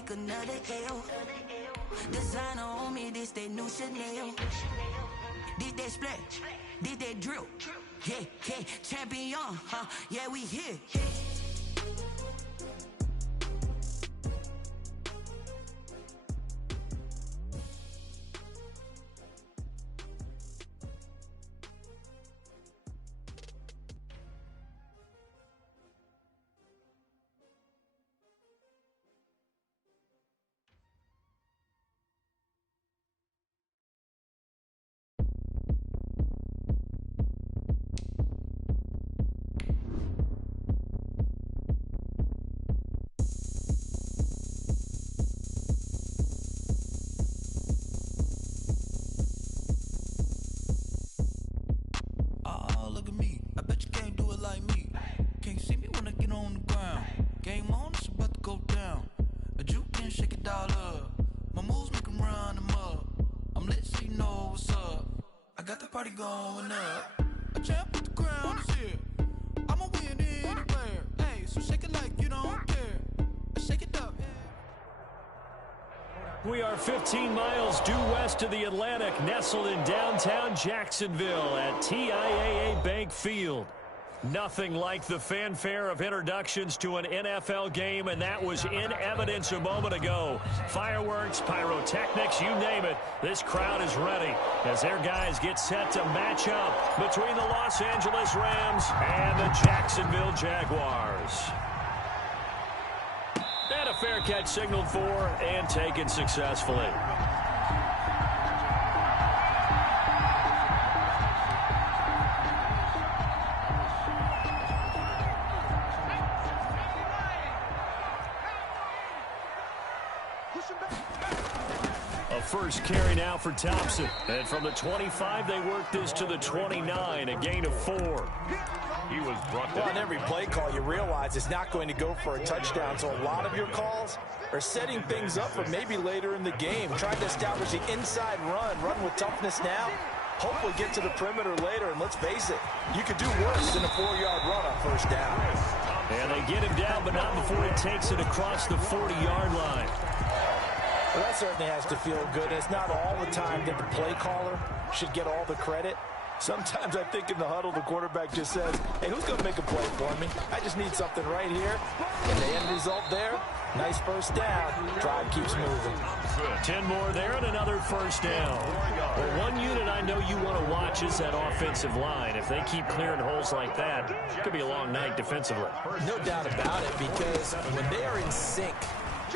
like another L. Designer on me, this that new Chanel. This that splash, this that drill. Yeah, yeah, champion, huh? Yeah, we here. Going up, a champ with the crown is here. I'ma win anywhere. Hey, so shake it like you don't care. Shake it up. We are 15 miles due west of the Atlantic, nestled in downtown Jacksonville at TIAA Bank Field. Nothing like the fanfare of introductions to an NFL game, and that was in evidence a moment ago. Fireworks, pyrotechnics, you name it. This crowd is ready as their guys get set to match up between the Los Angeles Rams and the Jacksonville Jaguars. And a fair catch signaled for and taken successfully. A first carry now for Thompson. And from the 25, they work this to the 29, a gain of 4. He was brought down. On every play call, you realize it's not going to go for a touchdown. So a lot of your calls are setting things up for maybe later in the game, trying to establish the inside run with toughness now, hopefully get to the perimeter later. And let's face it, you could do worse than a 4-yard run on first down. And they get him down, but not before he takes it across the 40-yard line. Well, that certainly has to feel good. And it's not all the time that the play caller should get all the credit. Sometimes I think in the huddle, the quarterback just says, hey, who's going to make a play for me? I just need something right here. And the end result there, nice first down. Drive keeps moving. 10 more there and another first down. Well, one unit I know you want to watch is that offensive line. If they keep clearing holes like that, it could be a long night defensively. No doubt about it, because when they are in sync,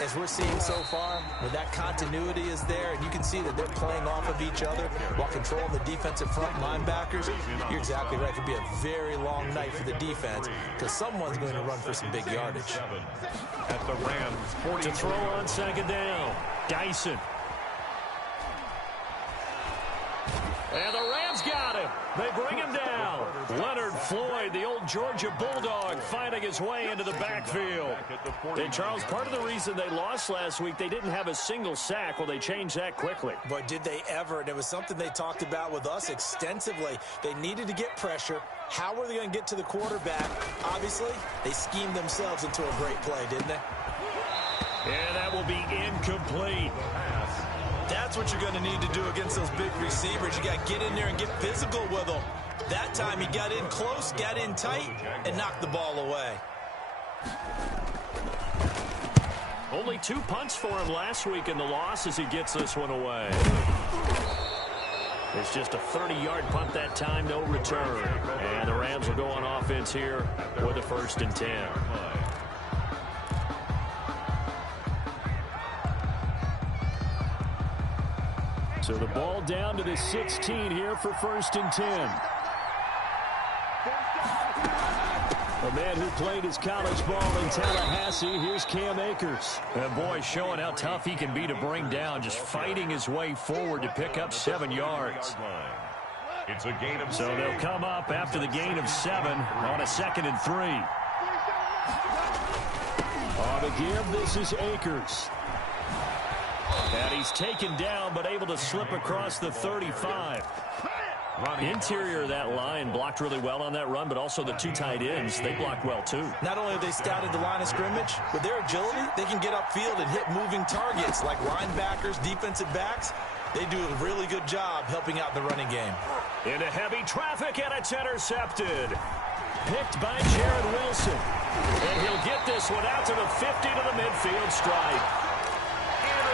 as we're seeing so far, when that continuity is there, and you can see that they're playing off of each other while controlling the defensive front linebackers, you're exactly right. It could be a very long night for the defense because someone's going to run for some big yardage. At the Rams, to throw on second down, Dyson. And the Rams got him. They bring him down. Leonard Floyd, the old Georgia Bulldog, fighting his way into the backfield. And Charles, part of the reason they lost last week, they didn't have a single sack. Well, they changed that quickly. But did they ever? And it was something they talked about with us extensively. They needed to get pressure. How were they going to get to the quarterback? Obviously, they schemed themselves into a great play, didn't they? And that will be incomplete. That's what you're going to need to do against those big receivers. You got to get in there and get physical with them. That time he got in close, got in tight, and knocked the ball away. Only 2 punts for him last week in the loss as he gets this one away. It's just a 30-yard punt that time, no return. And the Rams will go on offense here with a 1st and 10. So the ball down to the 16 here for 1st and 10. A man who played his college ball in Tallahassee, here's Cam Akers. And boy, showing how tough he can be to bring down, just fighting his way forward to pick up 7 yards. It's a gain of 6. So they'll come up after the gain of 7 on a 2nd and 3. On the give, this is Akers. And he's taken down, but able to slip across the 35. Interior of that line blocked really well on that run, but also the two tight ends, they blocked well too. Not only have they scouted the line of scrimmage, with their agility, they can get upfield and hit moving targets like linebackers, defensive backs. They do a really good job helping out the running game. Into heavy traffic, and it's intercepted. Picked by Jared Wilson. And he'll get this one out to the 50 to the midfield stripe.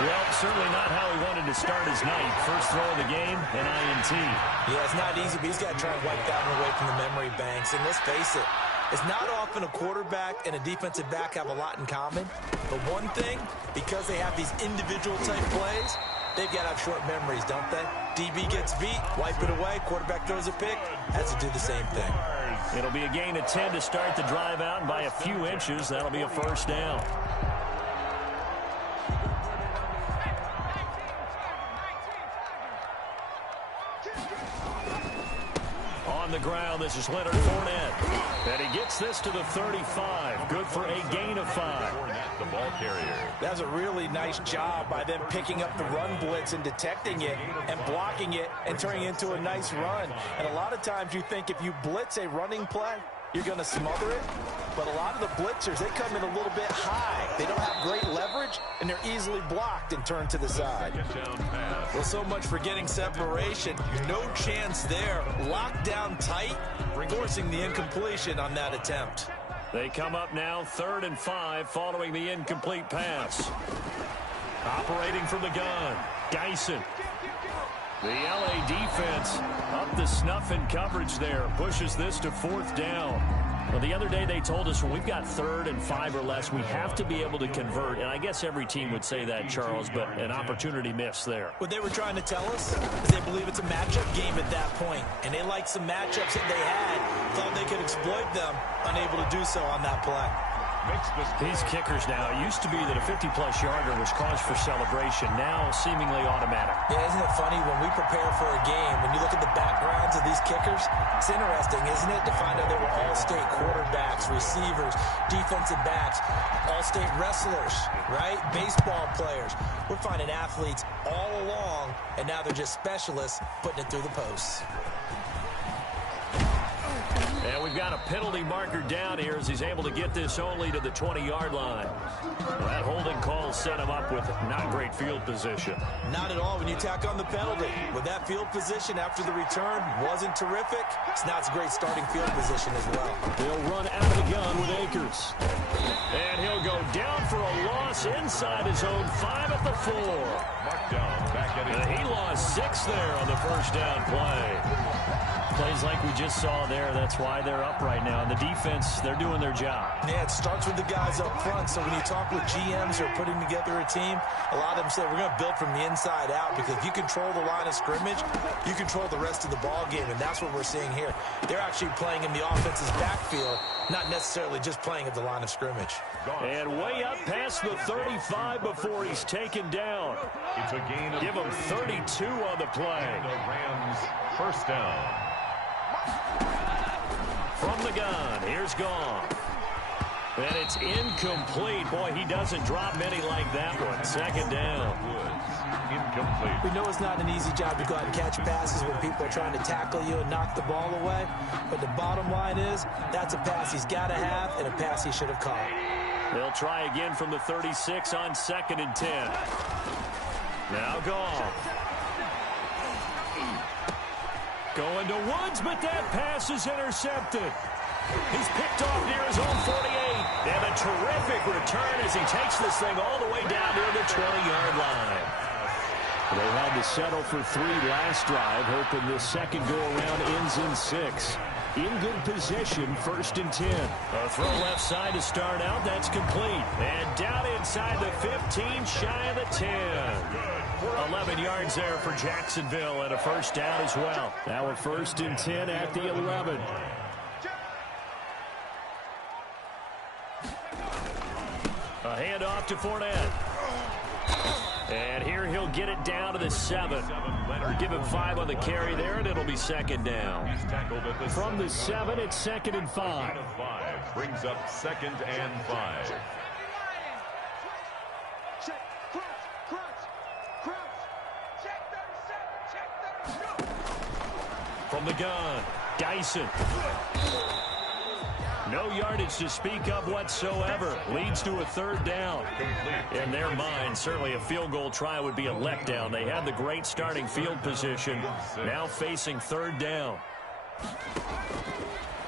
Well, certainly not how he wanted to start his night. First throw of the game, an INT. Yeah, it's not easy, but he's got to try and wipe that one away from the memory banks. And let's face it, it's not often a quarterback and a defensive back have a lot in common. But one thing, because they have these individual type plays, they've got to have short memories, don't they? DB gets beat, wipe it away, quarterback throws a pick, has to do the same thing. It'll be a gain of 10 to start the drive out, and by a few inches, that'll be a first down. On the ground, this is Leonard Fournette. And he gets this to the 35. Good for a gain of 5. Fournette, the ball carrier. That's a really nice job by them picking up the run blitz and detecting it and blocking it and turning it into a nice run. And a lot of times you think if you blitz a running play, you're going to smother it. But a lot of the blitzers, they come in a little bit high. They don't have great leverage, and they're easily blocked and turned to the side. Well, so much for getting separation. No chance there. Locked down tight, forcing the incompletion on that attempt. They come up now 3rd and 5 following the incomplete pass. Operating from the gun, Geisen. The LA defense up the snuff in coverage there. Pushes this to 4th down. Well, the other day they told us when we've got 3rd and 5 or less, we have to be able to convert. And I guess every team would say that, Charles, but an opportunity miss there. What they were trying to tell us is they believe it's a matchup game at that point. And they liked some matchups that they had, thought they could exploit them, unable to do so on that play. These kickers now, it used to be that a 50-plus yarder was cause for celebration. Now seemingly automatic. Yeah, isn't it funny when we prepare for a game, when you look at the backgrounds of these kickers, it's interesting, isn't it, to find out they were all-state quarterbacks, receivers, defensive backs, all-state wrestlers, right? Baseball players. We're finding athletes all along, and now they're just specialists putting it through the posts. And we've got a penalty marker down here as he's able to get this only to the 20-yard line. That holding call set him up with not great field position. Not at all when you tack on the penalty. With that field position after the return wasn't terrific, it's not a great starting field position as well. He'll run out of the gun with Akers. And he'll go down for a loss inside his own 5 at the 4. Marked down, back at it. He lost 6 there on the first down play. Plays like we just saw there. That's why they're up right now. And the defense, they're doing their job. Yeah, it starts with the guys up front. So when you talk with GMs who are putting together a team, a lot of them say we're going to build from the inside out, because if you control the line of scrimmage, you control the rest of the ball game, and that's what we're seeing here. They're actually playing in the offense's backfield, not necessarily just playing at the line of scrimmage. And way up past the 35 before he's taken down. It's a gain of Give him 32 on the play. And the Rams first down. From the gun, here's Gone. And it's incomplete. Boy, he doesn't drop many like that one. 2nd down. Incomplete. We know it's not an easy job to go out and catch passes when people are trying to tackle you and knock the ball away. But the bottom line is, that's a pass he's got to have and a pass he should have caught. They'll try again from the 36 on 2nd and 10. Now Gone. Going to Woods, but that pass is intercepted. He's picked off near his own 48. And a terrific return as he takes this thing all the way down near the 20-yard line. They had to settle for 3 last drive, hoping this second go-around ends in 6. In good position, 1st and 10. A throw left side to start out. That's complete. And down inside the 15, shy of the 10. 11 yards there for Jacksonville and a first down as well. Now a 1st and 10 at the 11. A handoff to Fournette. And here he'll get it down to the 7. Give him 5 on the carry there, and it'll be 2nd down. From the 7, it's 2nd and 5. Brings up 2nd and 5. From the gun, Dyson. No yardage to speak of whatsoever. Leads to a third down. In their mind, certainly a field goal try would be a letdown. They had the great starting field position. Now facing third down.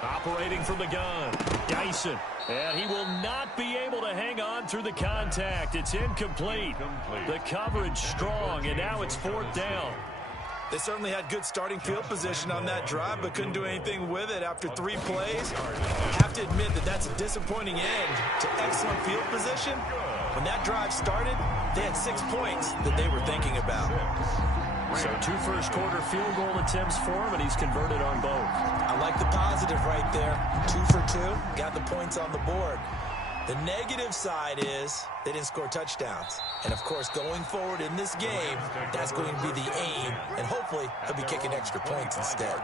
Operating from the gun, Dyson. And he will not be able to hang on through the contact. It's incomplete. The coverage strong, and now it's fourth down. They certainly had good starting field position on that drive, but couldn't do anything with it after 3 plays. I have to admit that that's a disappointing end to excellent field position. When that drive started, they had 6 points that they were thinking about. So 2 first-quarter field goal attempts for him, and he's converted on both. I like the positive right there. 2 for 2, got the points on the board. The negative side is they didn't score touchdowns. And, of course, going forward in this game, that's going to be the aim. And hopefully he'll be kicking extra points instead.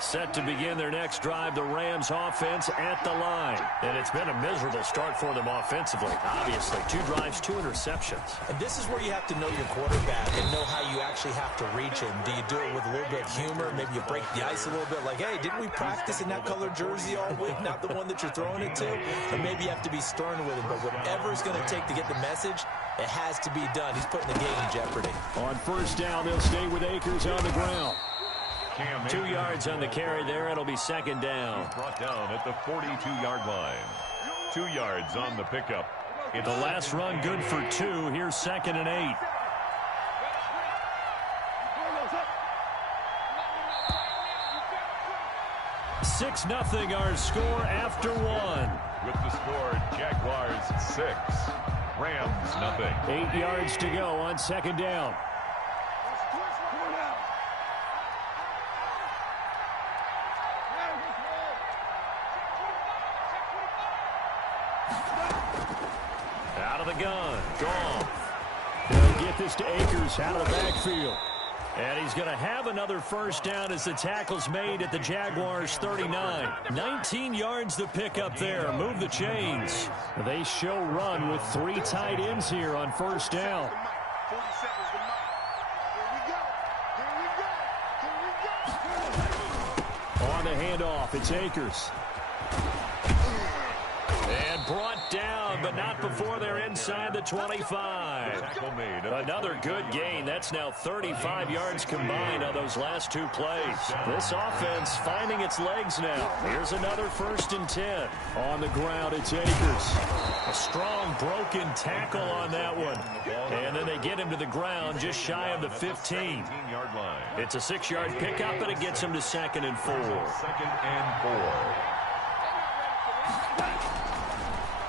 Set to begin their next drive, the Rams offense at the line. And it's been a miserable start for them offensively. Obviously, 2 drives, 2 interceptions. And this is where you have to know your quarterback and know how you actually have to reach him. Do you do it with a little bit of humor? Maybe you break the ice a little bit like, hey, didn't we practice in that colored jersey all week, not the one that you're throwing it to? And maybe you have to be stern with him. But whatever it's going to take to get the message, it has to be done. He's putting the game in jeopardy. On first down, they'll stay with Akers on the ground. 2 yards on the carry there. It'll be second down. Brought down at the 42-yard line. 2 yards on the pickup. The last run good for 2. Here's second and 8. Six nothing our score after 1. With the score, Jaguars 6, Rams nothing. 8 yards to go on second down. Out of the gun, gone. They'll get this to Akers out of the backfield. And he's going to have another first down as the tackle's made at the Jaguars 39. 19 yards to pick up there. Move the chains. They show run with 3 tight ends here on first down. On the handoff, it's Akers. And brought down, but not before they're inside the 25. Another good gain. That's now 35 yards combined on those last 2 plays. This offense finding its legs now. Here's another first and 10. On the ground, it's Akers. A strong broken tackle on that one. And then they get him to the ground just shy of the 15. It's a 6-yard pickup, and it gets him to second and 4. Second and 4.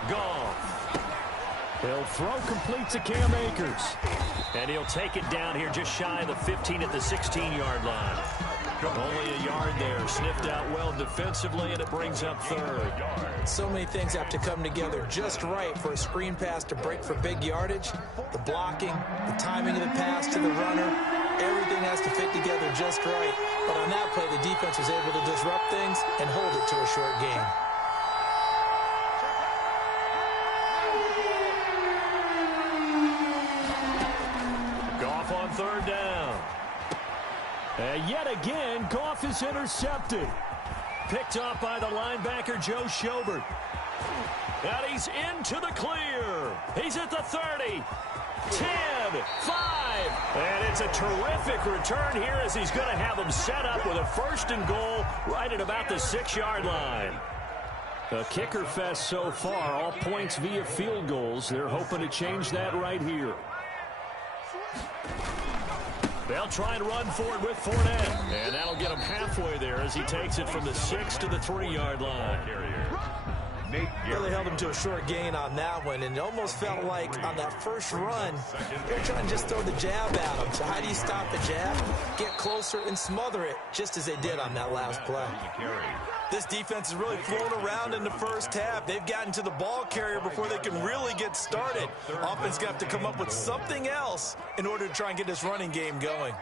Goff. He'll throw complete to Cam Akers. And he'll take it down here just shy of the 15 at the 16-yard line. Only a yard there. Sniffed out well defensively, and it brings up third. So many things have to come together just right for a screen pass to break for big yardage. The blocking, the timing of the pass to the runner, everything has to fit together just right. But on that play, the defense was able to disrupt things and hold it to a short gain. On third down. And yet again, Goff is intercepted. Picked off by the linebacker, Joe Schobert. And he's into the clear. He's at the 30. 10, 5. And it's a terrific return here as he's going to have them set up with a first and goal right at about the 6-yard line. A kicker fest so far, all points via field goals. They're hoping to change that right here. They'll try and run forward with Fournette. And that'll get him halfway there as he takes it from the 6 to the 3-yard line. Really held him to a short gain on that one, and it almost felt like on that first run, they're trying to just throw the jab at him. So how do you stop the jab? Get closer and smother it, just as they did on that last play. This defense is really flown around in the first half. They've gotten to the ball carrier before they can really get started. Offense going to have to come up with something else in order to try and get this running game going.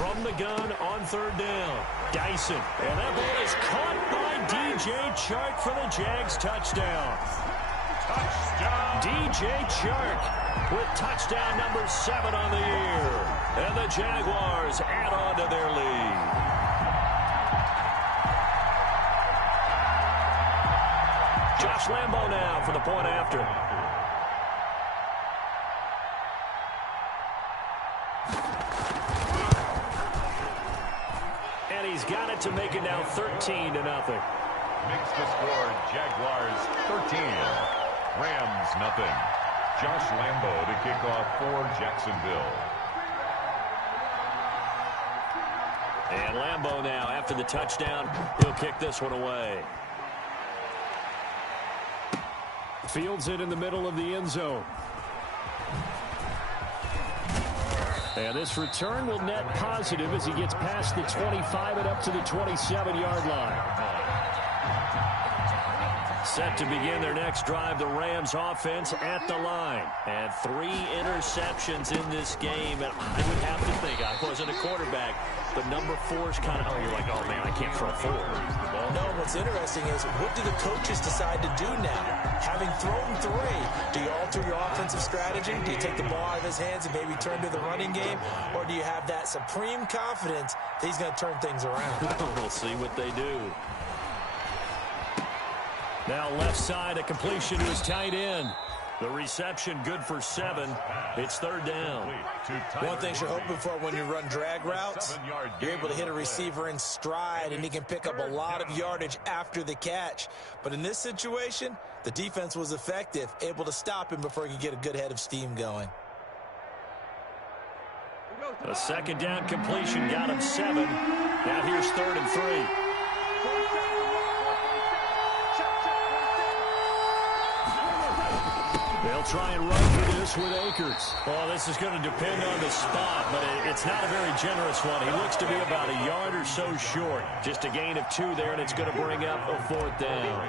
from the gun on third down. Dyson. And that ball is caught by DJ Chark for the Jags touchdown. Touchdown. DJ Chark with touchdown number 7 on the year. And the Jaguars add on to their lead. Josh Lambo now for the point after. And he's got it to make it now 13-0. Makes the score Jaguars 13, Rams nothing. Josh Lambo to kick off for Jacksonville. And Lambo now after the touchdown, he'll kick this one away. Fields it in the middle of the end zone. And this return will net positive as he gets past the 25 and up to the 27-yard line. Set to begin their next drive, the Rams offense at the line. And 3 interceptions in this game. And I would have to think, I wasn't a quarterback, but number 4 is kind of, you're like, oh, man, I can't throw 4. No, what's interesting is what do the coaches decide to do now? Having thrown 3, do you alter your offensive strategy? Do you take the ball out of his hands and maybe turn to the running game? Or do you have that supreme confidence that he's going to turn things around? We'll see what they do. Now left side, a completion to his tight end. The reception good for 7. It's third down. One thing you're hoping for when you run drag routes, you're able to hit a receiver in stride, and he can pick up a lot of yardage after the catch. But in this situation, the defense was effective, able to stop him before he could get a good head of steam going. A second down completion got him 7. Now here's 3rd and 3. They'll try and run for this with Akers. Well, this is going to depend on the spot, but it's not a very generous one. He looks to be about a yard or so short. Just a gain of 2 there, and it's going to bring up a 4th down.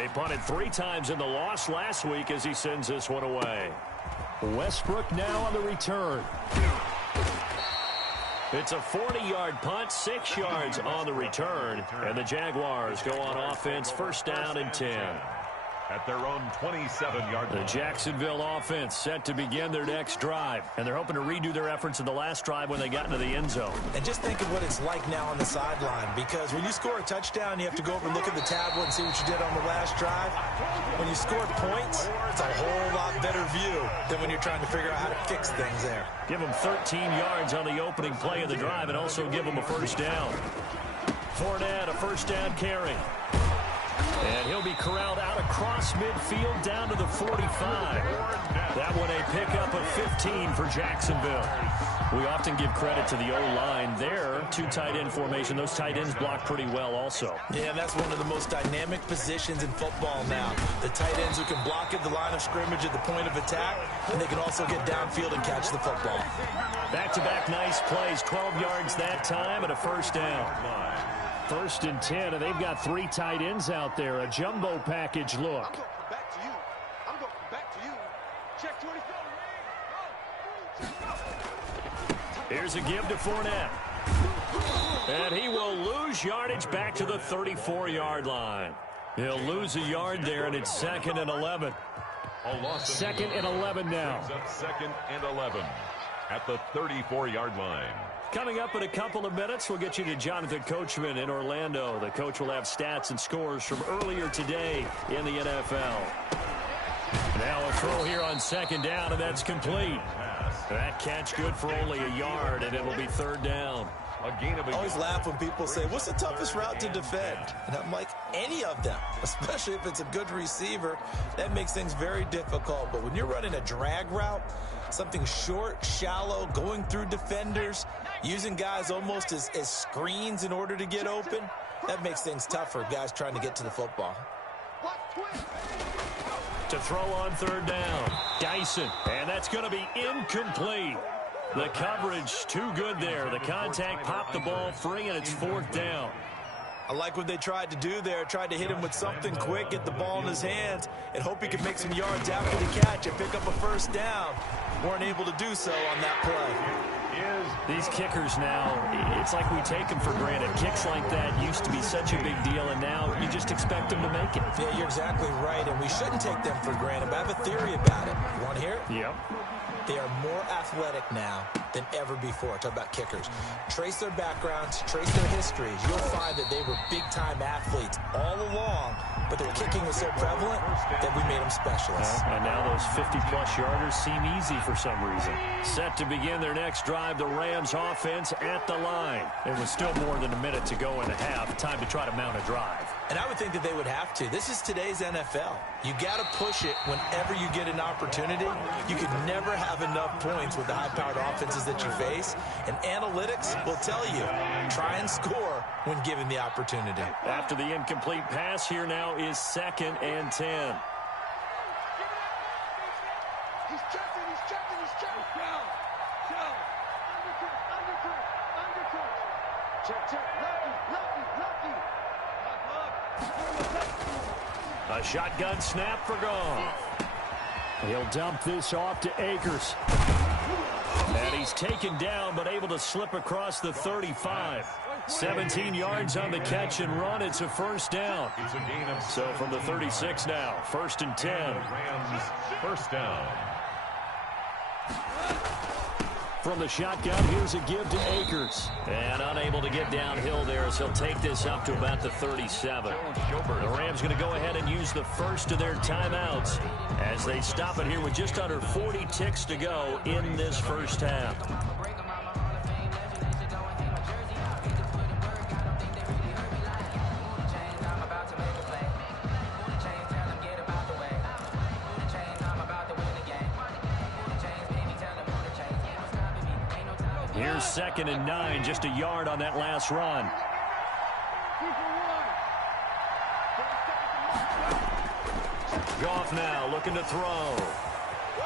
He punted 3 times in the loss last week as he sends this one away. Westbrook now on the return. It's a 40-yard punt, 6 yards on the return, and the Jaguars go on offense, first down and 10. At their own 27-yard line. The Jacksonville offense set to begin their next drive, and they're hoping to redo their efforts in the last drive when they got into the end zone. And just think of what it's like now on the sideline, because when you score a touchdown, you have to go over and look at the tablet and see what you did on the last drive. When you score points, it's a whole lot better view than when you're trying to figure out how to fix things there. Give them 13 yards on the opening play of the drive and also give them a first down. Fournette, a first down carry. And he'll be corralled out across midfield down to the 45. That one a pickup of 15 for Jacksonville. We often give credit to the O-line there. 2 tight end formation. Those tight ends block pretty well also. Yeah, that's one of the most dynamic positions in football now. The tight ends who can block at the line of scrimmage at the point of attack, and they can also get downfield and catch the football. Back-to-back nice plays. 12 yards that time and a first down. 1st and 10, and they've got 3 tight ends out there. A jumbo package look. I'm going back to you. I'm going back to you. Check 24. Here's a give to Fournette. And he will lose yardage back to the 34-yard line. He'll lose a yard there, and it's 2nd and 11. 2nd and 11 now. 2nd and 11 at the 34-yard line. Coming up in a couple of minutes, we'll get you to Jonathan Coachman in Orlando. The coach will have stats and scores from earlier today in the NFL. Now a throw here on 2nd down, and that's complete. That catch good for only a yard, and it'll be 3rd down. I always laugh when people say, what's the toughest route to defend? And I'm like, any of them, especially if it's a good receiver. That makes things very difficult. But when you're running a drag route, something short, shallow, going through defenders, using guys almost as screens in order to get open, that makes things tougher, guys trying to get to the football. To throw on 3rd down, Dyson, and that's going to be incomplete. The coverage too good there. The contact popped the ball free, and it's 4th down. I like what they tried to do there. Tried to hit him with something quick, get the ball in his hands, and hope he could make some yards after the catch and pick up a first down. Weren't able to do so on that play. These kickers now, it's like we take them for granted. Kicks like that used to be such a big deal, and now you just expect them to make it. Yeah, you're exactly right, and we shouldn't take them for granted, but I have a theory about it. You want to hear it? Yep. They are more athletic now than ever before. Talk about kickers. Trace their backgrounds, trace their histories. You'll find that they were big-time athletes all along, but their kicking was so prevalent that we made them specialists. And now those 50-plus yarders seem easy for some reason. Set to begin their next drive, the Rams offense at the line. It was still more than a minute to go in the half. Time to try to mount a drive. And I would think that they would have to. This is today's NFL. You got to push it whenever you get an opportunity. You could never have enough points with the high-powered offenses that you face. And analytics will tell you, try and score when given the opportunity. After the incomplete pass, here now is 2nd and 10. He's checking, he's checking, he's checking. Show. Undercut. Check. Lucky. A shotgun snap for Goff. He'll dump this off to Akers. And he's taken down, but able to slip across the 35. 17 yards on the catch and run. It's a first down. So from the 36 now, 1st and 10. Rams first down. From the shotgun, here's a give to Akers. And unable to get downhill there as he'll take this up to about the 37. The Rams going to go ahead and use the first of their timeouts as they stop it here with just under 40 ticks to go in this first half. Here's 2nd and 9, just a yard on that last run. Goff now looking to throw.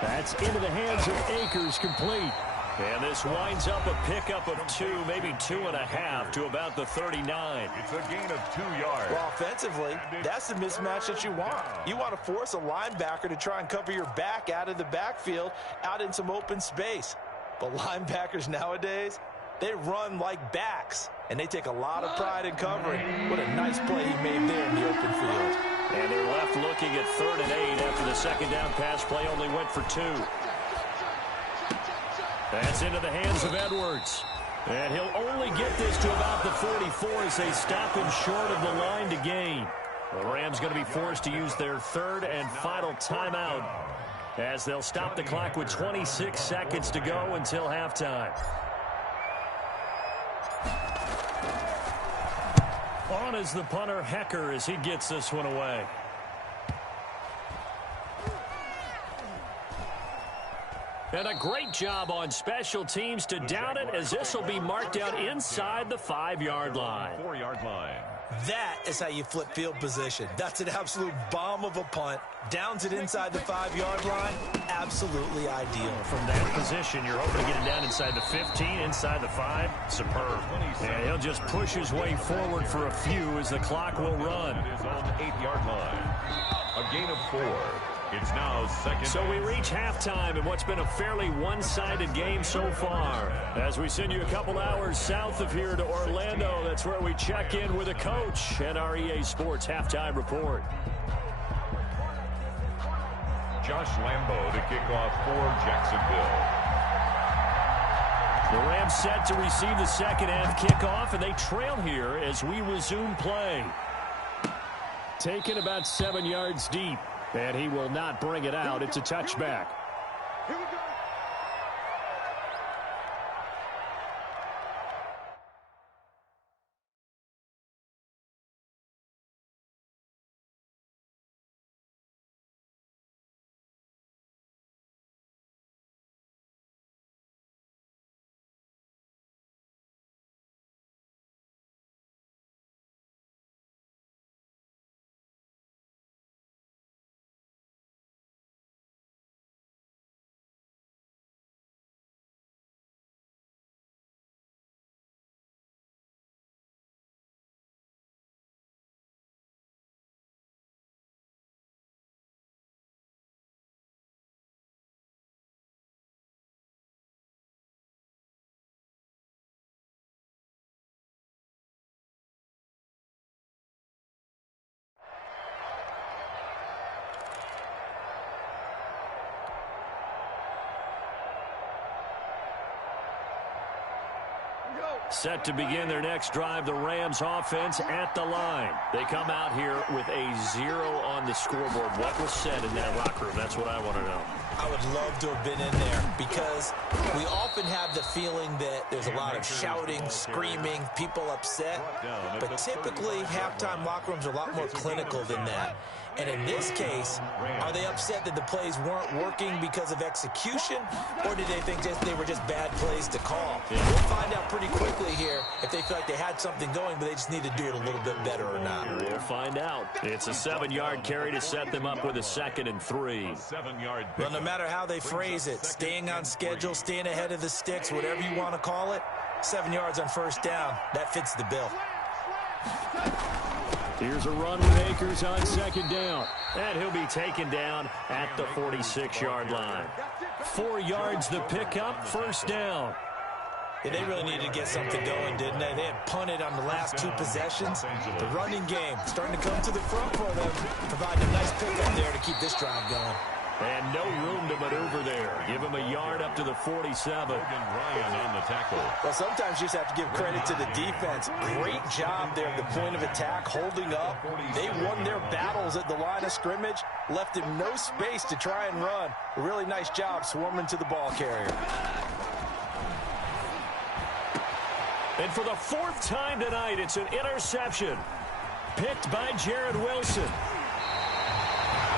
That's into the hands of Akers, complete. And this winds up a pickup of 2, maybe 2.5 to about the 39. It's a gain of 2 yards. Well, offensively, that's the mismatch that you want. You want to force a linebacker to try and cover your back out of the backfield, out in some open space. But linebackers nowadays, they run like backs, and they take a lot of pride in covering. What a nice play he made there in the open field. And they're left looking at 3rd and 8 after the second down pass play only went for 2. That's into the hands of Edwards. And he'll only get this to about the 44 as they stop him short of the line to gain. The Rams going to be forced to use their 3rd and final timeout as they'll stop the clock with 26 seconds to go until halftime. On is the punter, Hecker, as he gets this one away. And a great job on special teams to down it, as this will be marked out inside the 5-yard line. 4-yard line. That is how you flip field position. That's an absolute bomb of a punt. Downs it inside the 5-yard line. Absolutely ideal. From that position, you're hoping to get it down inside the 15, inside the 5. Superb. And he'll just push his way forward for a few as the clock will run. It is on the 8-yard line. A gain of 4. It's now 2nd. So we reach halftime in what's been a fairly one-sided game so far. As we send you a couple hours south of here to Orlando, that's where we check in with a coach and our EA Sports halftime report. Josh Lambo to kick off for Jacksonville. The Rams set to receive the second half kickoff, and they trail here as we resume play. Taken about 7 yards deep. And he will not bring it out. It's a touchback. Here we go. Set to begin their next drive, the Rams offense at the line. They come out here with a 0 on the scoreboard. What was said in that locker room? That's what I want to know. I would love to have been in there because we often have the feeling that there's a lot of shouting, screaming, people upset. But typically, halftime locker rooms are a lot more clinical than that. And in this case, are they upset that the plays weren't working because of execution, or did they think they were just bad plays to call? We'll find out pretty quickly here if they feel like they had something going, but they just need to do it a little bit better or not. We'll find out. It's a 7-yard carry to set them up with a 2nd and 3. Well, no matter how they phrase it, staying on schedule, staying ahead of the sticks, whatever you want to call it, 7 yards on first down, that fits the bill. Here's a run with Akers on 2nd down. And he'll be taken down at the 46-yard line. 4 yards the pickup, first down. Yeah, they really needed to get something going, didn't they? They had punted on the last 2 possessions. The running game starting to come to the front for them, providing a nice pickup there to keep this drive going. And no room to maneuver there. Give him a yard up to the 47. Ryan on the tackle. Well, sometimes you just have to give credit to the defense. Great job there at the point of attack, holding up. They won their battles at the line of scrimmage, left him no space to try and run. A really nice job swarming to the ball carrier. And for the 4th time tonight, it's an interception. Picked by Jared Wilson.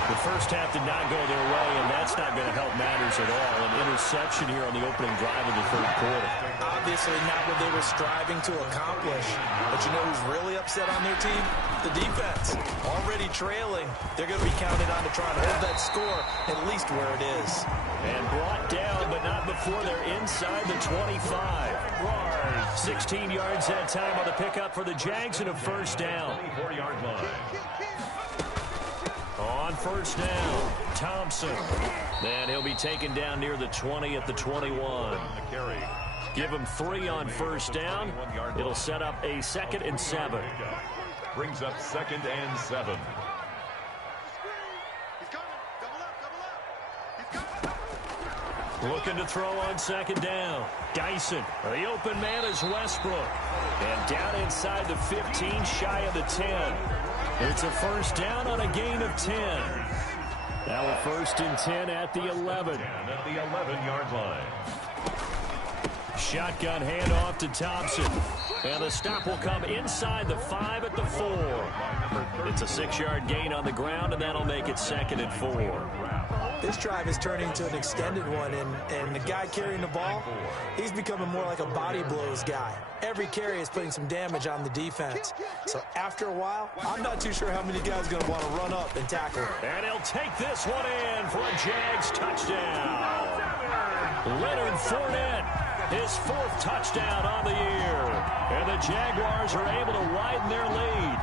The first half did not go their way, and that's not going to help matters at all. An interception here on the opening drive of the 3rd quarter. Obviously not what they were striving to accomplish. But you know who's really upset on their team? The defense. Already trailing. They're going to be counted on to try and hold that score at least where it is. And brought down, but not before they're inside the 25. 16 yards that time on the pickup for the Jags and a first down. 24-yard line. On first down, Thompson. And he'll be taken down near the 20 at the 21. Give him 3 on first down. It'll set up a 2nd and 7. Brings up 2nd and 7. Looking to throw on 2nd down. Dyson. The open man is Westbrook. And down inside the 15, shy of the 10. It's a first down on a gain of 10. Now a 1st and 10 at the 11. At the 11-yard line. Shotgun handoff to Thompson. And the stop will come inside the 5 at the 4. It's a 6-yard gain on the ground, and that'll make it 2nd and 4. This drive is turning into an extended one, and the guy carrying the ball, he's becoming more like a body blows guy. Every carry is putting some damage on the defense. So after a while, I'm not too sure how many guys are going to want to run up and tackle him. And he'll take this one in for a Jags touchdown. Leonard Fournette, his 4th touchdown on the year. And the Jaguars are able to widen their lead.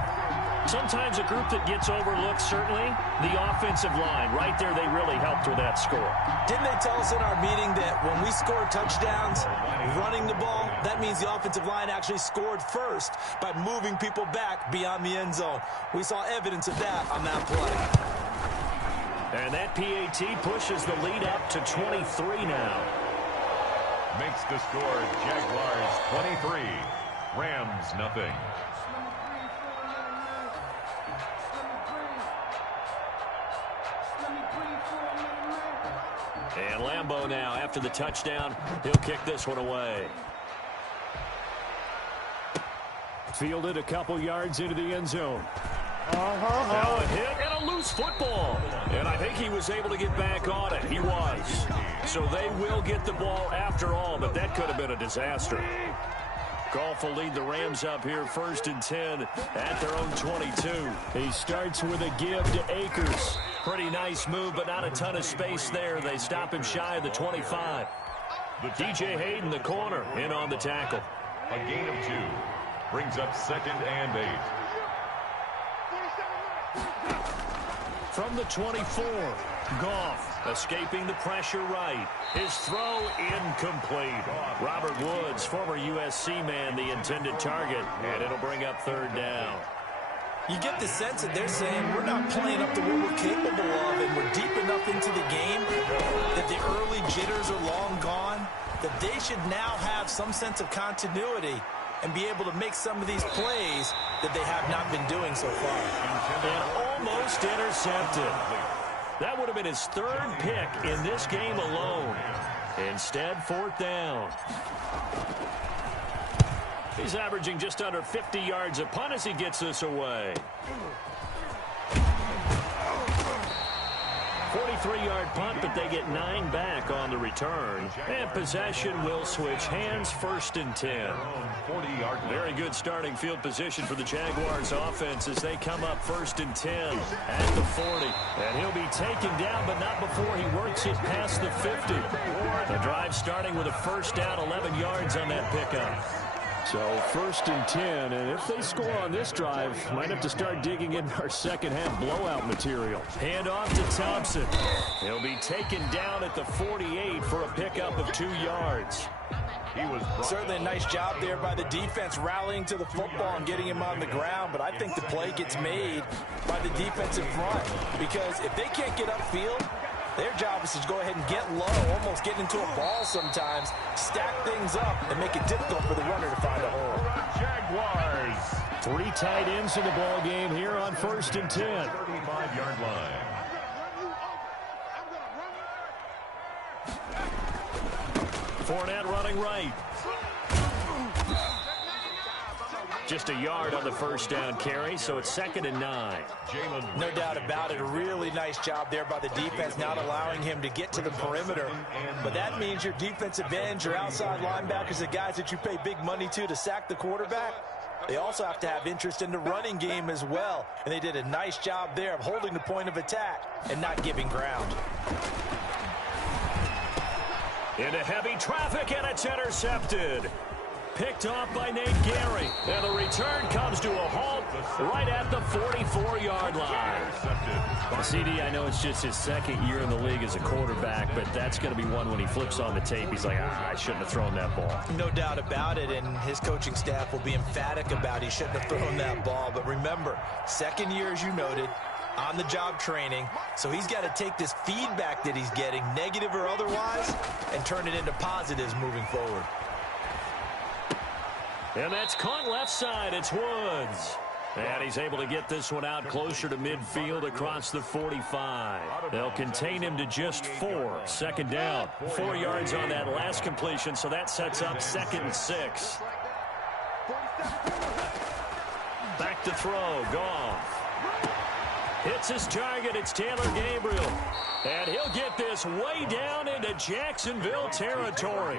Sometimes a group that gets overlooked, certainly, the offensive line. Right there, they really helped with that score. Didn't they tell us in our meeting that when we score touchdowns running the ball, that means the offensive line actually scored first by moving people back beyond the end zone? We saw evidence of that on that play. And that PAT pushes the lead up to 23 now. Makes the score Jaguars 23, Rams nothing. And Lambeau now, after the touchdown, he'll kick this one away. Fielded a couple yards into the end zone. Now a hit and a loose football. And I think he was able to get back on it. He was. So they will get the ball after all, but that could have been a disaster. Goff will lead the Rams up here 1st and 10 at their own 22. He starts with a give to Akers. Pretty nice move, but not a ton of space there. They stop him shy of the 25. DJ Hayden, the corner, in on the tackle. A gain of 2. Brings up 2nd and 8. From the 24, Goff escaping the pressure right. His throw incomplete. Robert Woods, former USC man, the intended target, and it'll bring up 3rd down. You get the sense that they're saying we're not playing up to what we're capable of, and we're deep enough into the game that the early jitters are long gone, that they should now have some sense of continuity and be able to make some of these plays that they have not been doing so far. And almost intercepted. That would have been his 3rd pick in this game alone. Instead, 4th down. He's averaging just under 50 yards a punt as he gets this away. 43-yard punt, but they get 9 back on the return. And possession will switch hands, 1st and 10. Very good starting field position for the Jaguars offense as they come up 1st and 10 at the 40. And he'll be taken down, but not before he works it past the 50. The drive starting with a 1st down, 11 yards on that pickup. So 1st and 10, and if they score on this drive, might have to start digging in our second half blowout material. Hand off to Thompson. He'll be taken down at the 48 for a pickup of 2 yards. Certainly a nice job there by the defense rallying to the football and getting him on the ground, but I think the play gets made by the defensive front because if they can't get upfield, their job is to go ahead and get low, almost get into a ball sometimes, stack things up, and make it difficult for the runner to find a hole. Jaguars. 3 tight ends in the ball game here on 1st and 10. 35-yard line. Fournette running right. Just a yard on the 1st down carry, so it's 2nd and 9. No doubt about it. A really nice job there by the defense, not allowing him to get to the perimeter. But that means your defensive ends, your outside linebackers, the guys that you pay big money to sack the quarterback, they also have to have interest in the running game as well. And they did a nice job there of holding the point of attack and not giving ground. Into heavy traffic, and it's intercepted. Picked off by Nate Gary. And the return comes to a halt right at the 44-yard line. CD, I know it's just his 2nd year in the league as a quarterback, but that's going to be one when he flips on the tape. He's like, I shouldn't have thrown that ball. No doubt about it, and his coaching staff will be emphatic about he shouldn't have thrown that ball. But remember, 2nd year, as you noted, on-the-job training, so he's got to take this feedback that he's getting, negative or otherwise, and turn it into positives moving forward. And that's caught left side. It's Woods. And he's able to get this one out closer to midfield across the 45. They'll contain him to just 4. 2nd down. 4 yards on that last completion, so that sets up 2nd and 6. Back to throw. Goff. Hits his target. It's Taylor Gabriel. And he'll get this way down into Jacksonville territory.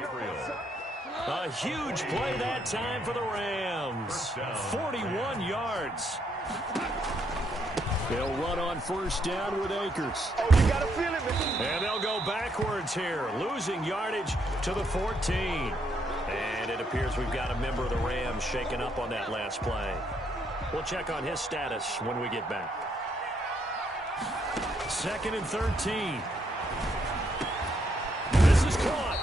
A huge play that time for the Rams. 41 yards. They'll run on 1st down with Akers. Oh, you got to feel it, man. And they'll go backwards here, losing yardage to the 14. And it appears we've got a member of the Rams shaken up on that last play. We'll check on his status when we get back. 2nd and 13. This is caught.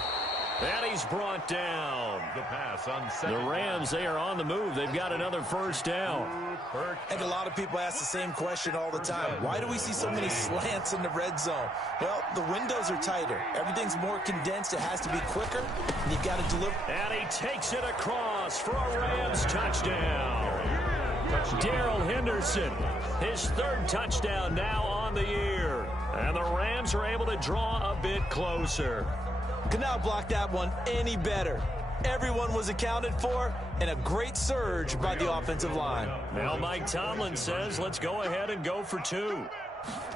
And he's brought down. The pass on 2nd. The Rams, they are on the move. They've got another 1st down. I think a lot of people ask the same question all the time. Why do we see so many slants in the red zone? Well, the windows are tighter. Everything's more condensed. It has to be quicker, and you've got to deliver. And he takes it across for a Rams touchdown. Darrell Henderson, his 3rd touchdown now on the year. And the Rams are able to draw a bit closer. Could not block that one any better. Everyone was accounted for, and a great surge by the offensive line. Now Mike Tomlin says, let's go ahead and go for 2.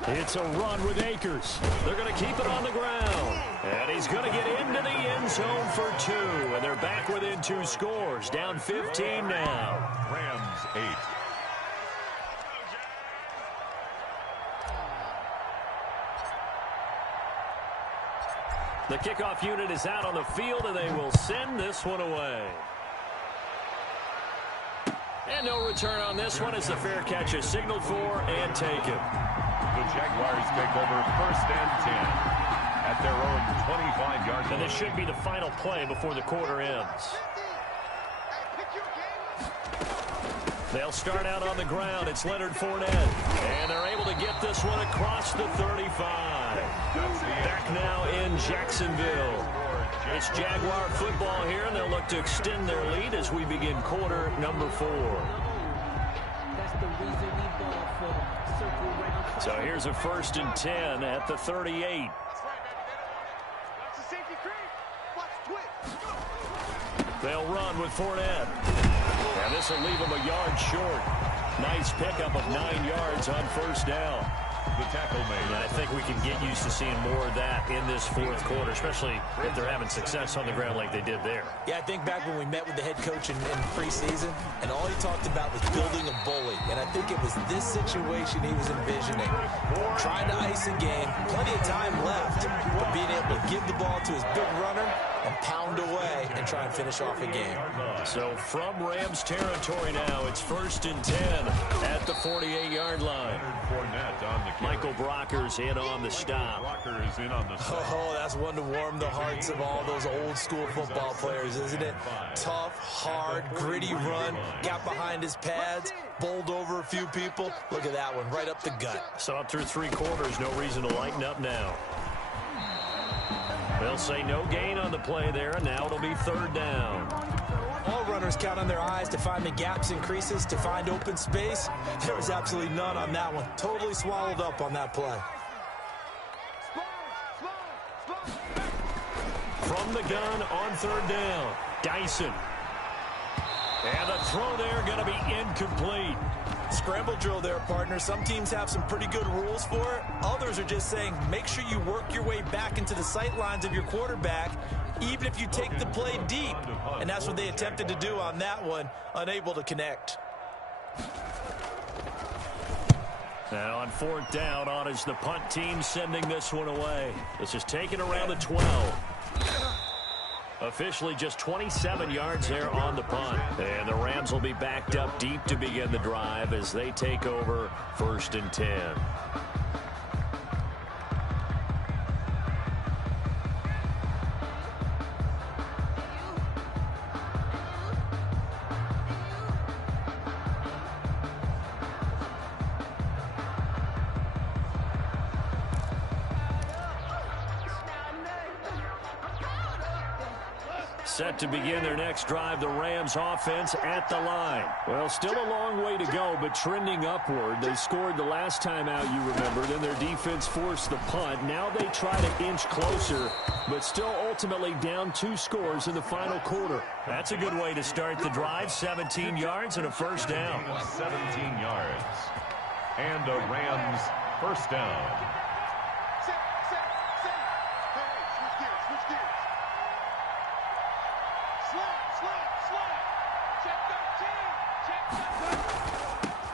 It's a run with Akers. They're going to keep it on the ground. And he's going to get into the end zone for 2. And they're back within 2 scores. Down 15 now. Rams 8. The kickoff unit is out on the field, and they will send this one away. And no return on this one as the fair catch is signaled for and taken. The Jaguars take over 1st and 10 at their own 25-yard line. And this should be the final play before the quarter ends. They'll start out on the ground. It's Leonard Fournette. And they're able to get this one across the 35. Back now in Jacksonville. It's Jaguar football here, and they'll look to extend their lead as we begin quarter number 4. So here's a 1st and 10 at the 38. They'll run with Fournette. And this will leave them a yard short. Nice pickup of 9 yards on 1st down. The tackle made. And I think we can get used to seeing more of that in this 4th quarter, especially if they're having success on the ground like they did there. Yeah, I think back when we met with the head coach in preseason, and all he talked about was building a bully. And I think it was this situation he was envisioning. Trying to ice a game, plenty of time left, but being able to give the ball to his big runner and pound away and try and finish off a game. So from Rams territory now, it's 1st and 10 at the 48-yard line. Michael Brocker's in on the stop. Oh, that's one to warm the hearts of all those old school football players, isn't it? Tough, hard, gritty run, got behind his pads, bowled over a few people. Look at that one, right up the gut. So up through 3 quarters, no reason to lighten up now. They'll say no gain on the play there, and now it'll be 3rd down. All runners count on their eyes to find the gaps and creases, to find open space. There was absolutely none on that one. Totally swallowed up on that play. From the gun on 3rd down, Dyson. And the throw there going to be incomplete. Scramble drill there, partner. Some teams have some pretty good rules for it. Others are just saying, make sure you work your way back into the sight lines of your quarterback, even if you take the play deep. And that's what they attempted to do on that one, unable to connect. Now on 4th down, on is the punt team sending this one away. This is taken around the 12. Officially just 27 yards there on the punt. And the Rams will be backed up deep to begin the drive as they take over 1st and 10. Set to begin their next drive, the Rams offense at the line. Well, still a long way to go, but trending upward. They scored the last time out, you remember. Then their defense forced the punt. Now they try to inch closer, but still ultimately down 2 scores in the final quarter. That's a good way to start the drive. 17 yards and a 1st down. 17 yards. And a Rams 1st down.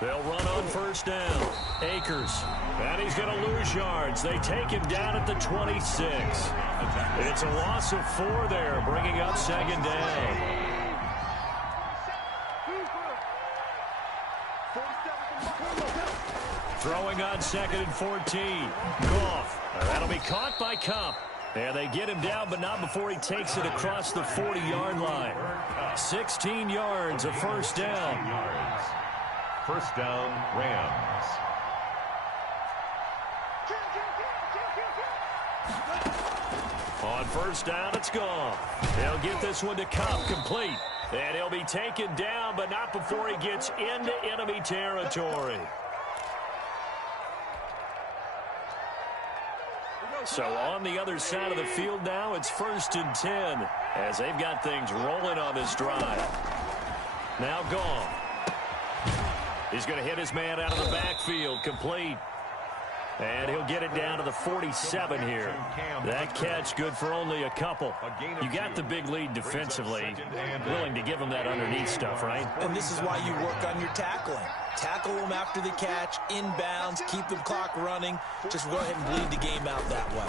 They'll run on 1st down. Akers. And he's going to lose yards. They take him down at the 26. It's a loss of 4 there, bringing up 2nd down. Throwing on 2nd and 14. Goff. That'll be caught by Kupp. And they get him down, but not before he takes it across the 40-yard line. 16 yards, a 1st down. 1st down, Rams. On 1st down, it's gone. They'll get this one to Kupp, complete. And he'll be taken down, but not before he gets into enemy territory. So on the other side of the field now, it's 1st and 10 as they've got things rolling on this drive. Now Goff. He's going to hit his man out of the backfield, complete. And he'll get it down to the 47 here. That catch good for only a couple. You got the big lead defensively. Willing to give him that underneath stuff, right? And this is why you work on your tackling. Tackle them after the catch, inbounds, keep the clock running. Just go ahead and bleed the game out that way.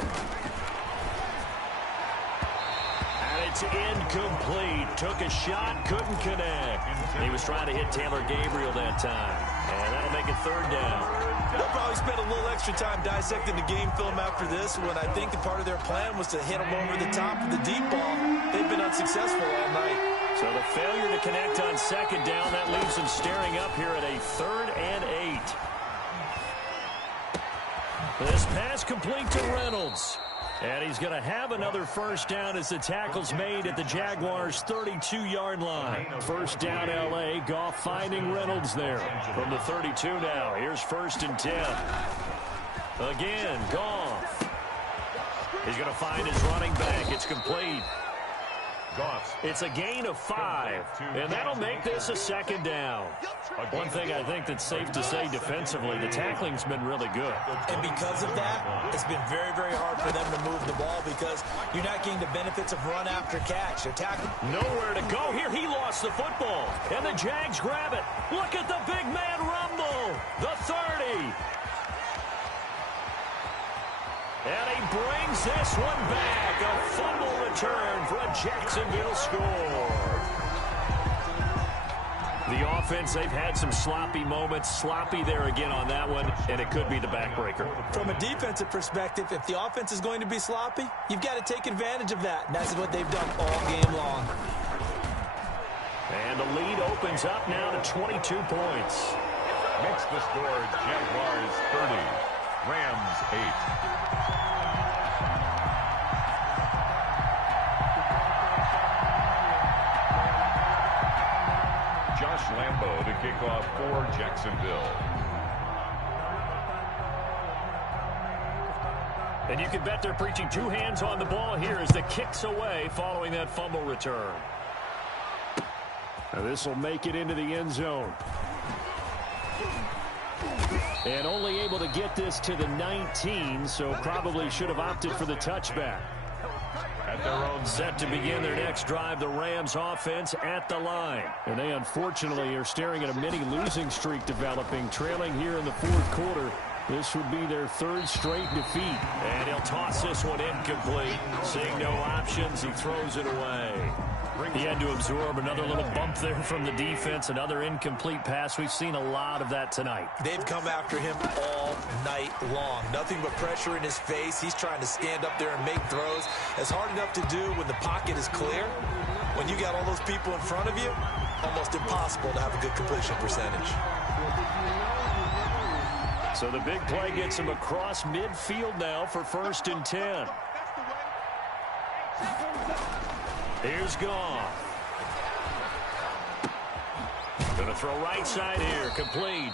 And it's incomplete. Took a shot, couldn't connect. He was trying to hit Taylor Gabriel that time. And that'll make it 3rd down. They'll probably spend a little extra time dissecting the game film after this when I think the part of their plan was to hit them over the top of the deep ball. They've been unsuccessful all night. So the failure to connect on 2nd down, that leaves them staring up here at a 3rd and 8. This pass complete to Reynolds. And he's going to have another first down as the tackle's made at the Jaguars' 32-yard line. First down, L.A. Goff finding Reynolds there. From the 32 now, here's 1st and 10. Again, Goff. He's going to find his running back. It's complete. It's a gain of 5, and that'll make this a 2nd down. One thing I think that's safe to say defensively, the tackling's been really good. And because of that, it's been very, very hard for them to move the ball because you're not getting the benefits of run after catch. They're tackling. Nowhere to go here. He lost the football, and the Jags grab it. Look at the big man rumble. The 30. And he brings this one back. A fumble return for a Jacksonville score. The offense, they've had some sloppy moments. Sloppy there again on that one, and it could be the backbreaker. From a defensive perspective, if the offense is going to be sloppy, you've got to take advantage of that. And that's what they've done all game long. And the lead opens up now to 22 points. Makes the score Jaguars 30, Rams 8. Lambo to kick off for Jacksonville. And you can bet they're preaching 2 hands on the ball here as the kick's away following that fumble return. Now this will make it into the end zone. And only able to get this to the 19, so probably should have opted for the touchback. At their own set to begin their next drive, the Rams offense at the line. And they unfortunately are staring at a mini losing streak developing, trailing here in the 4th quarter. This would be their 3rd straight defeat. And he'll toss this one incomplete. Seeing no options, he throws it away. He had to absorb another little bump there from the defense, another incomplete pass. We've seen a lot of that tonight. They've come after him all night long. Nothing but pressure in his face. He's trying to stand up there and make throws. It's hard enough to do when the pocket is clear. When you got all those people in front of you, almost impossible to have a good completion percentage. So the big play gets him across midfield now for 1st and 10. Here's Goff. Going to throw right side here. Complete.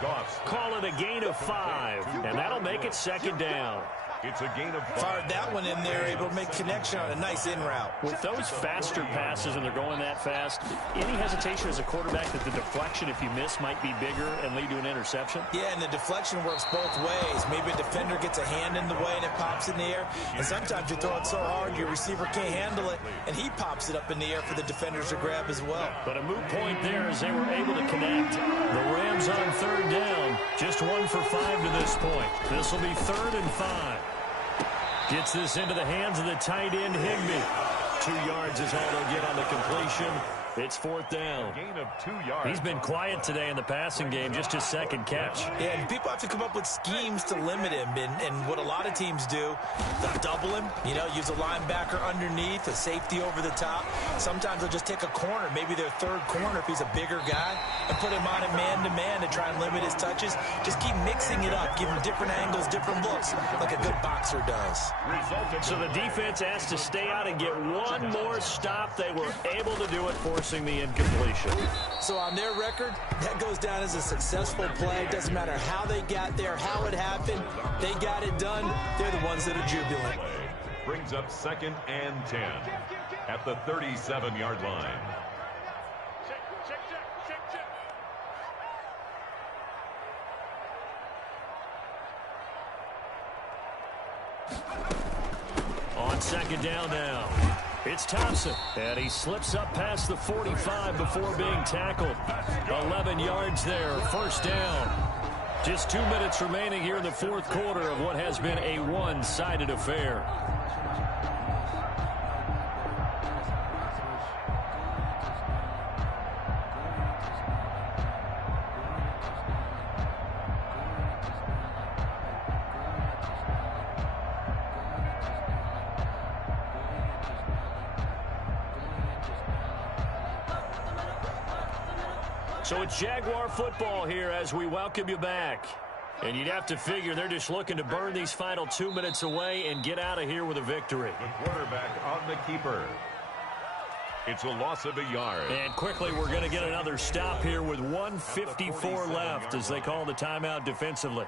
Goff. Call it a gain of 5, and that'll make it 2nd down. It's a gain of 5. Fired that one in there, able to make connection on a nice in route. With those faster passes and they're going that fast, any hesitation as a quarterback that the deflection, if you miss, might be bigger and lead to an interception? Yeah, and the deflection works both ways. Maybe a defender gets a hand in the way and it pops in the air. And sometimes you throw it so hard your receiver can't handle it, and he pops it up in the air for the defenders to grab as well. But a moot point there as they were able to connect. The Rams on 3rd down, just 1 for 5 to this point. This will be 3rd and 5. Gets this into the hands of the tight end, Higbee. 2 yards is all they'll get on the completion. It's 4th down. Gain of 2 yards. He's been quiet today in the passing game, just his 2nd catch. Yeah, and people have to come up with schemes to limit him. And what a lot of teams do, they'll double him, use a linebacker underneath, a safety over the top. Sometimes they'll just take a corner, maybe their 3rd corner if he's a bigger guy, and put him on it man-to-man to try and limit his touches. Just keep mixing it up, give him different angles, different looks, like a good boxer does. So the defense has to stay out and get one more stop. They were able to do it, forcing the incompletion. So on their record, that goes down as a successful play. Doesn't matter how they got there, how it happened. They got it done. They're the ones that are jubilant. Brings up 2nd and 10 at the 37-yard line. On 2nd down now, it's Thompson, and he slips up past the 45 before being tackled. 11 yards there, 1st down. Just 2 minutes remaining here in the 4th quarter of what has been a one-sided affair. So it's Jaguar football here as we welcome you back. And you'd have to figure they're just looking to burn these final 2 minutes away and get out of here with a victory. The quarterback on the keeper. It's a loss of a yard. And quickly we're going to get another stop here with 1:54 left as they call the timeout defensively.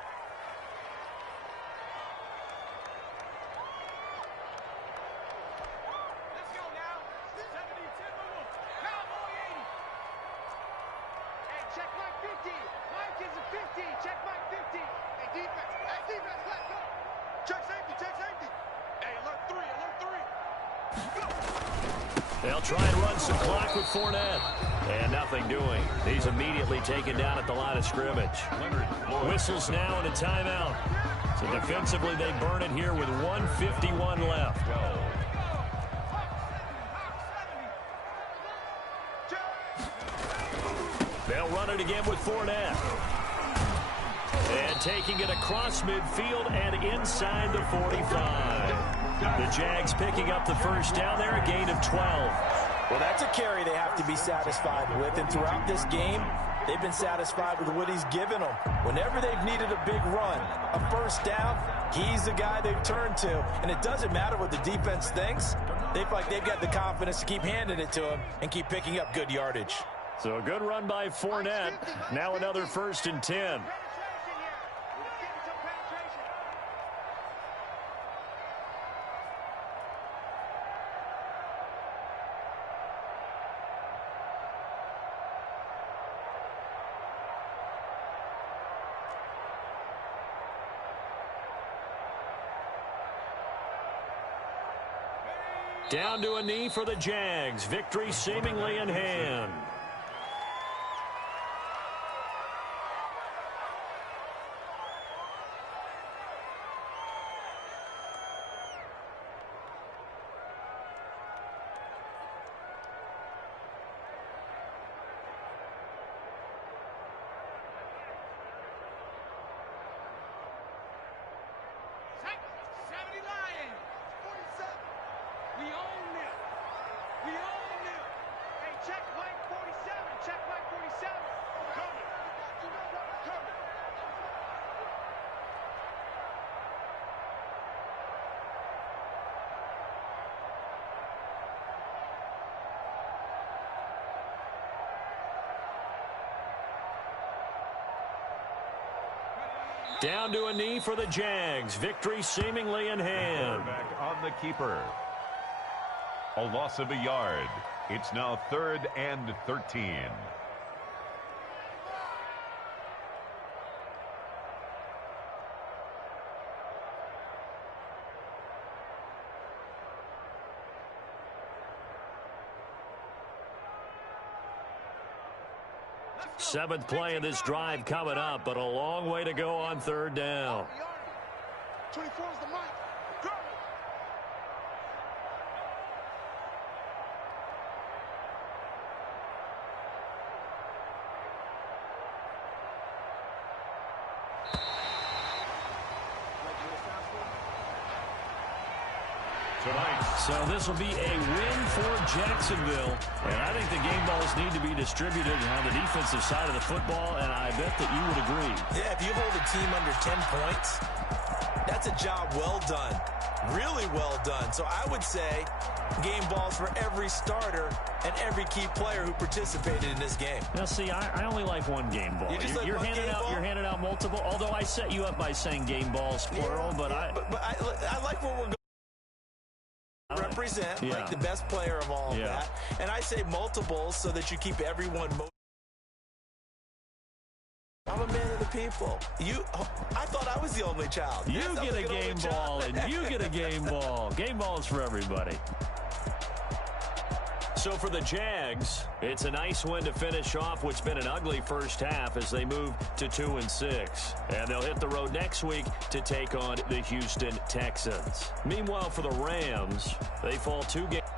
They'll try and run some clock with Fournette. And nothing doing. He's immediately taken down at the line of scrimmage. Whistles now and a timeout. So defensively they burn it here with 1:51 left. They'll run it again with Fournette. And taking it across midfield and inside the 45. The Jags picking up the first down there, a gain of 12. Well, that's a carry they have to be satisfied with. And throughout this game, they've been satisfied with what he's given them. Whenever they've needed a big run, a first down, he's the guy they've turned to. And it doesn't matter what the defense thinks. They feel like they've got the confidence to keep handing it to him and keep picking up good yardage. So a good run by Fournette. Now another 1st and 10. Down to a knee for the Jags. Victory seemingly in hand. Down to a knee for the Jags. Victory seemingly in hand. Back on the keeper. A loss of a yard. It's now 3rd and 13. Seventh play of this drive coming up, but a long way to go on 3rd down. 24 is the mic. So this will be a win for Jacksonville. And I think the game balls need to be distributed on the defensive side of the football, and I bet that you would agree. Yeah, if you hold a team under 10 points, that's a job well done. Really well done. So I would say game balls for every starter and every key player who participated in this game. Now, see, I only like one game ball. You're handing out multiple, although I set you up by saying game balls, plural, but I like where we're going. Represent like the best player of all of that, and I say multiples so that you keep everyone. I'm a man of the people. I thought I was the only child. You get a game ball, and you get a game ball. Game balls for everybody. So for the Jags, it's a nice win to finish off what's been an ugly first half as they move to 2-6. And they'll hit the road next week to take on the Houston Texans. Meanwhile, for the Rams, they fall 2 games.